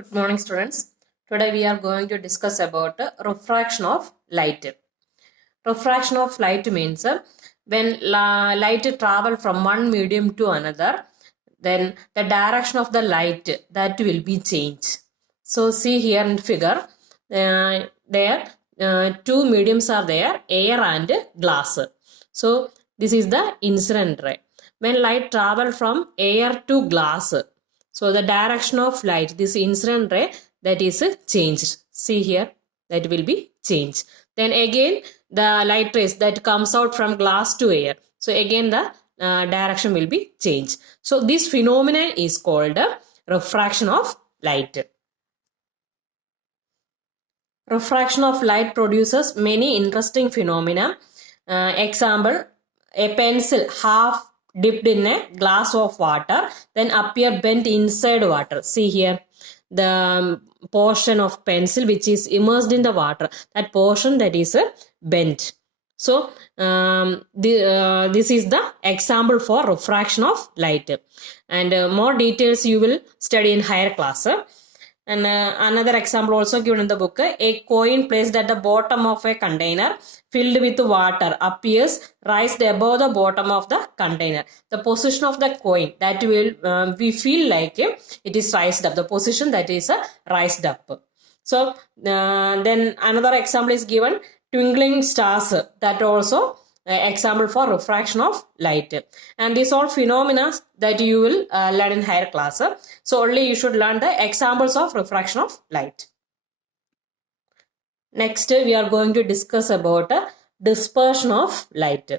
Good morning, students. Today we are going to discuss about refraction of light. Refraction of light means when light travel from one medium to another, then the direction of the light that will be changed. So see here in figure, there two mediums are there, air and glass. So this is the incident ray. When light travel from air to glass, so the direction of light, this incident ray, that is changed. See here, that will be changed. Then again the light rays that comes out from glass to air. So again the direction will be changed. So this phenomenon is called refraction of light. Refraction of light produces many interesting phenomena. Example, a pencil half dipped in a glass of water then appear bent inside water. See here, the portion of pencil which is immersed in the water, that portion that is bent. So this is the example for refraction of light, and more details you will study in higher class. And another example also given in the book, a coin placed at the bottom of a container filled with water appears raised above the bottom of the container. The position of the coin, that will we feel like it is raised up, the position that is raised up. So then another example is given, twinkling stars, that also example for refraction of light. And these all phenomena that you will learn in higher class. So only you should learn the examples of refraction of light. Next we are going to discuss about dispersion of light.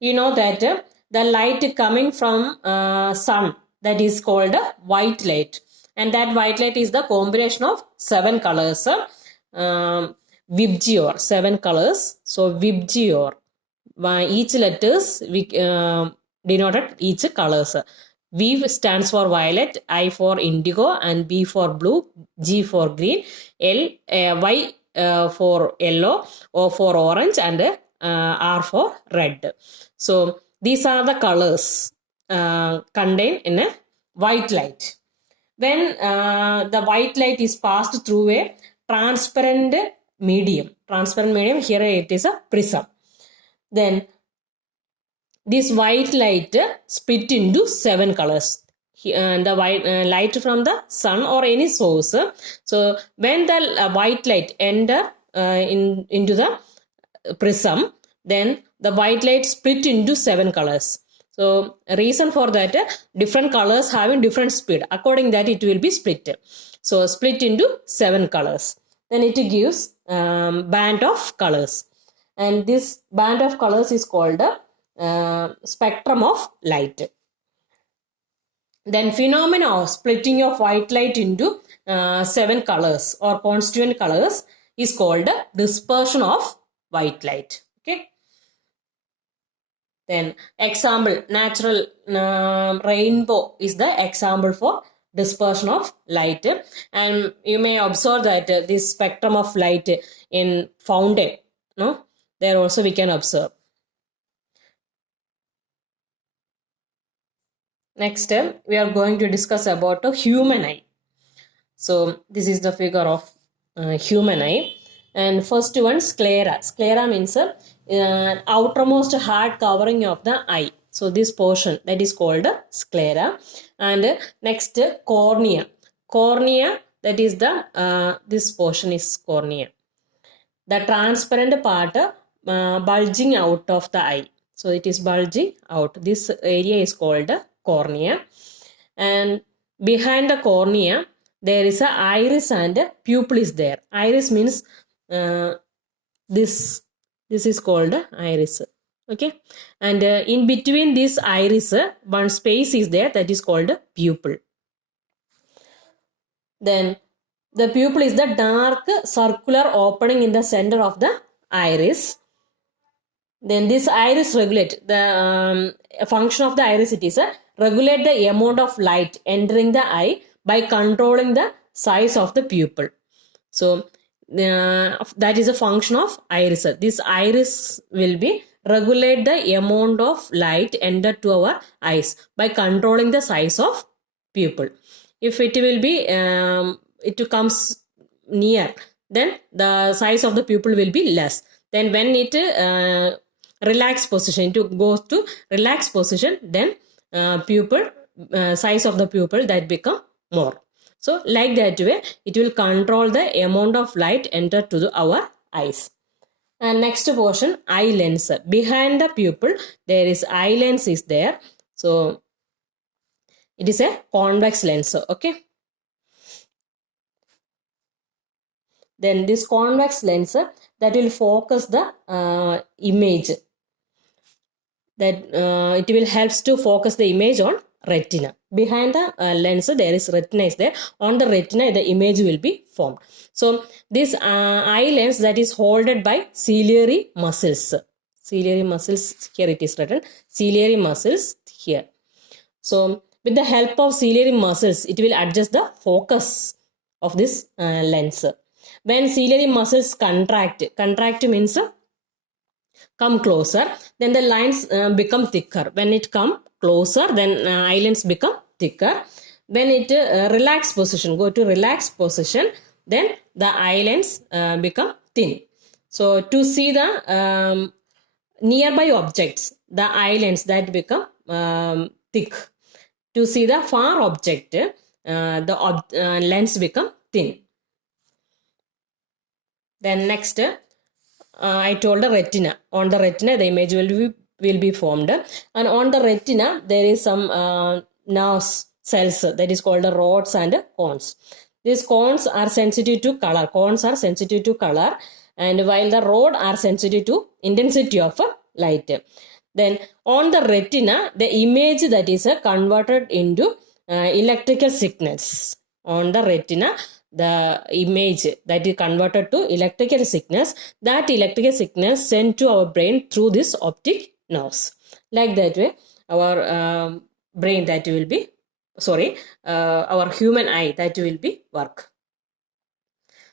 You know that the light coming from sun, that is called white light, and that white light is the combination of 7 colors. VIBGYOR, 7 colors. So VIBGYOR, each letters we denoted each colors. V stands for violet, I for indigo, and B for blue, G for green, Y for yellow, O for orange, and R for red. So these are the colors contained in a white light. When the white light is passed through a transparent medium, here it is a prism, then this white light split into 7 colors. The white light from the sun or any source. So when the white light enter into the prism, then the white light split into 7 colors. So reason for that, different colors having different speed, according that it will be split. So split into 7 colors. Then it gives band of colors, and this band of colors is called spectrum of light. Then phenomena of splitting of white light into 7 colors or constituent colors is called dispersion of white light. Okay. Then example, natural rainbow is the example for dispersion of light, and you may observe that this spectrum of light in fountain, no, there also we can observe. Next we are going to discuss about a human eye. So this is the figure of human eye, and first one, sclera. Sclera means outermost hard covering of the eye. So this portion, that is called sclera. And next, cornea. Cornea, that is the this portion is cornea, the transparent part bulging out of the eye. So it is bulging out. This area is called cornea. And behind the cornea there is a iris and pupil is there. Iris means this is called iris. Okay, and in between this iris one space is there, that is called pupil. Then the pupil is the dark circular opening in the center of the iris. Then this iris regulate the function of the iris. It is regulate the amount of light entering the eye by controlling the size of the pupil. So that is a function of iris. This iris will be regulate the amount of light enter to our eyes by controlling the size of pupil. If it will be, it comes near, then the size of the pupil will be less. Then when it relaxed position, it goes to relaxed position, then pupil size of the pupil that become more. So like that way, it will control the amount of light enter to our eyes. And next portion, eye lens. Behind the pupil, there is eye lens is there. So it is a convex lens. Okay. Then this convex lens that will focus the image. That it will helps to focus the image on retina. Behind the lens, there is retina is there. On the retina, the image will be formed. So this eye lens that is holded by ciliary muscles. Ciliary muscles, here it is written. Ciliary muscles here. So with the help of ciliary muscles, it will adjust the focus of this lens. When ciliary muscles contract means come closer, then the lines become thicker. When it come closer, then eye lens become thicker. When it relax position, go to relax position, then the eye lens become thin. So to see the nearby objects, the eye lens that become thick. To see the far object, the lens become thin. Then next, I told the retina. On the retina, the image will be formed. And on the retina, there is some nerve cells that is called the rods and cones. These cones are sensitive to color. Cones are sensitive to color. And while the rod are sensitive to intensity of light. Then on the retina, the image that is converted into electrical signals. On the retina, the image that is converted to electrical signals, that electrical signals sent to our brain through this optic nerves. Like that way, our brain that will be, our human eye that will be work.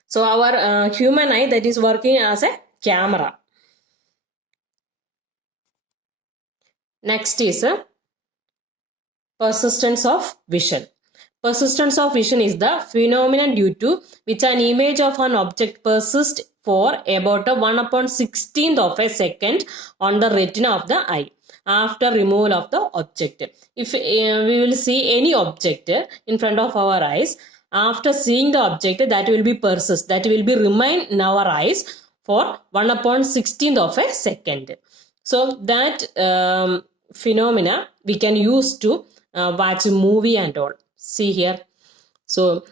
So our human eye that is working as a camera. Next is persistence of vision. Persistence of vision is the phenomenon due to which an image of an object persists for about 1/16th of a second on the retina of the eye after removal of the object. If we will see any object in front of our eyes, after seeing the object, that will be persist, that will be remain in our eyes for 1/16th of a second. So that phenomena we can use to watch a movie and all. See here. So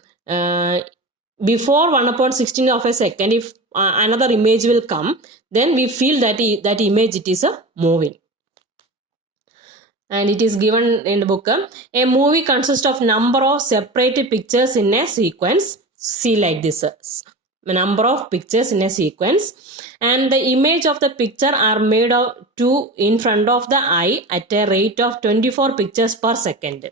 before 1/16 of a second, if another image will come, then we feel that that image it is a moving. And it is given in the book. A movie consists of number of separated pictures in a sequence. See like this. A number of pictures in a sequence. And the image of the picture are made of two in front of the eye at a rate of 24 pictures per second.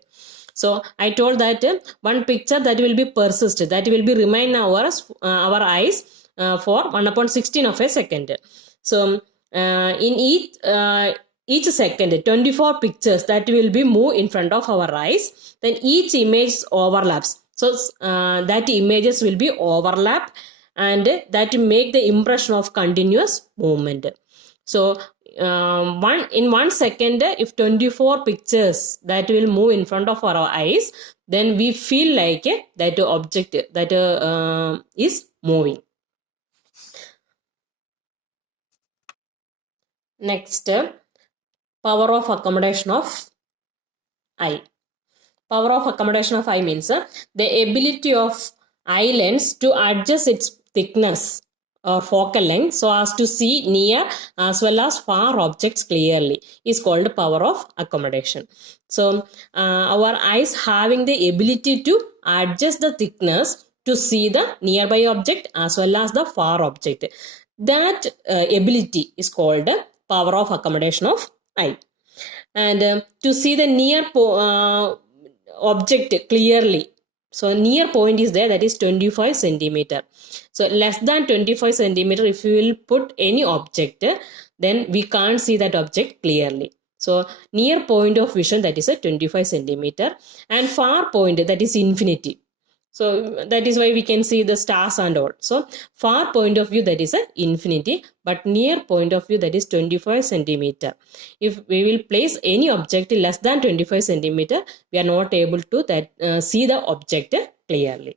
So I told that one picture that will be persist, that will be remain our eyes for 1/16 of a second. So in each second, 24 pictures that will be move in front of our eyes. Then each image overlaps. So that images will be overlap and that make the impression of continuous movement. So in 1 second, if 24 pictures that will move in front of our eyes, then we feel like that object that is moving. Next, power of accommodation of eye. Power of accommodation of eye means the ability of eye lens to adjust its thickness or focal length so as to see near as well as far objects clearly is called power of accommodation. So our eyes having the ability to adjust the thickness to see the nearby object as well as the far object. That ability is called power of accommodation of eye. And to see the near object clearly, so near point is there, that is 25 centimeter. So less than 25 centimeter, if you will put any object, then we can't see that object clearly. So near point of vision, that is a 25 centimeter, and far point, that is infinity. So that is why we can see the stars and all. So far point of view, that is a infinity, but near point of view, that is 25 centimeter. If we will place any object less than 25 centimeter, we are not able to see the object clearly.